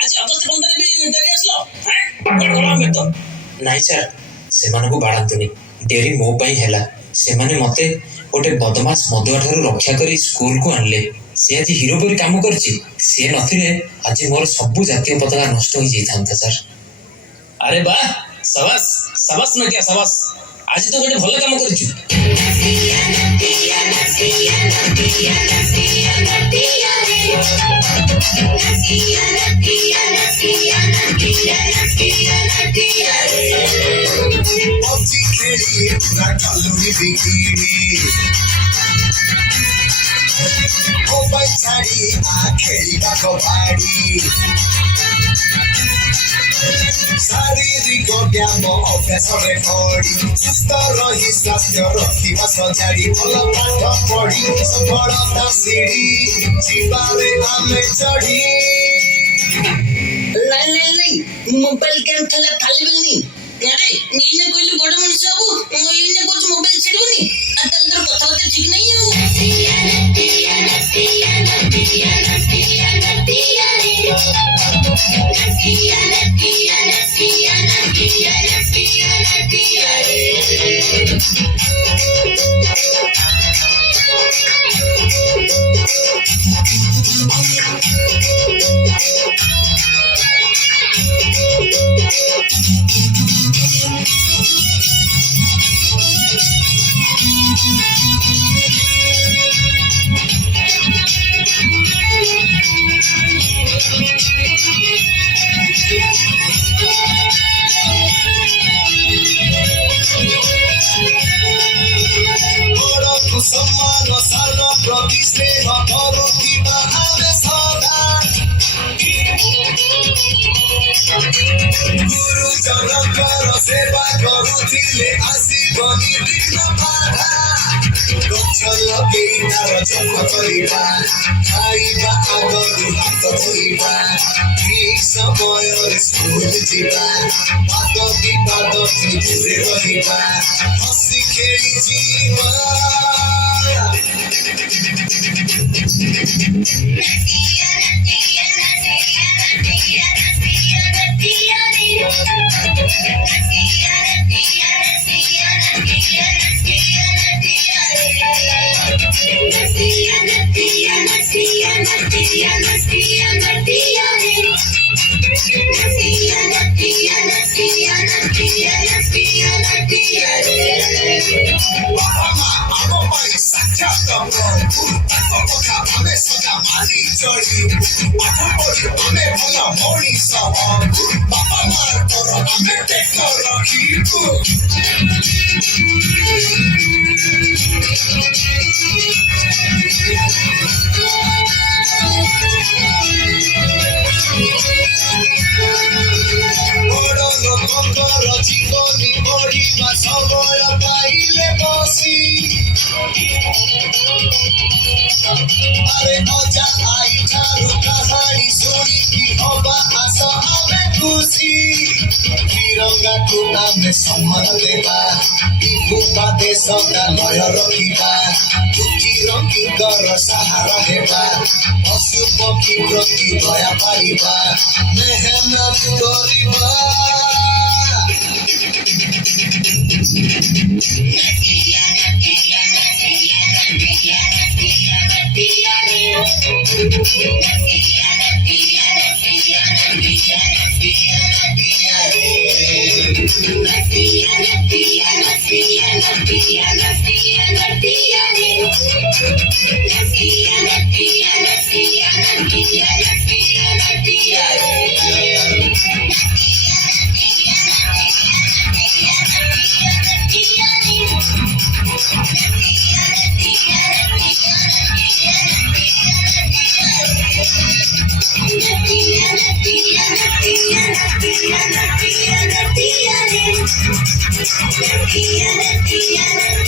आज अगस्त 15 भी डेरी आसलो हैं कोन में तो ନାଇଁ ସାର୍ ସେମାନଙ୍କୁ ବାଡ଼ାନ୍ତୁନି। ଡେରି ମୋ ପାଇଁ ହେଲା। ସେମାନେ ମତେ ଗୋଟେ ବଦମାସ ମଦୁଆ ଠାରୁ ରକ୍ଷା କରି ସ୍କୁଲକୁ ଆଣିଲେ। ସେ ଆଜି ହିରୋ ପରି କାମ କରିଛି। ସେ ନଥିଲେ ଆଜି ମୋର ସବୁ ଜାତୀୟ ପତାକା ନଷ୍ଟ ହେଇଯାଇଥାନ୍ତା ସାର୍। अरे वाह शाबाश शाबाश ना क्या शाबाश आज तो गोटे भल काम करिछु शारीरिक व्यायाम अभ्यासरे पड़ी सुस्थ रही स्वास्थ्य रखा सजाड़ी भल पाठ पढ़ी सफलता सीढ़ी जीवारे आमे चढ़ी नहीं मोबाइल गेम खेला खाली बेलनी अरे नीने कोइलु बड़ मनुष्य बाबू नीने कुछ मोबाइल छिड़बनी आ तंदर कथा कथा ठीक नहीं है सम्मान साल प्रति स्नेह करुथिबा आमे सदा गुरु जनकर सेवा करुथिले आशीर्वादी विघ्न बाधा गच्छ लगेई तार जप करिबा खाइबा आगरु हात धोइबा ठीक समयरे स्कुल जिबा पाद विवाद दूरे रहिबा हसी खेली जीवा जीवनी बढ़िबा समय पाइले बसी अरे अजा आई ठारू कहानी सुनी की हवा आस आमे खुशी तिरंगा को आमे सम्मान देबा विभुता देश का लय रखिबा दुखी रंगी कर सहारा हेबा पशु पक्षी प्रति दया पाइबा मेहनत करिबा Natiya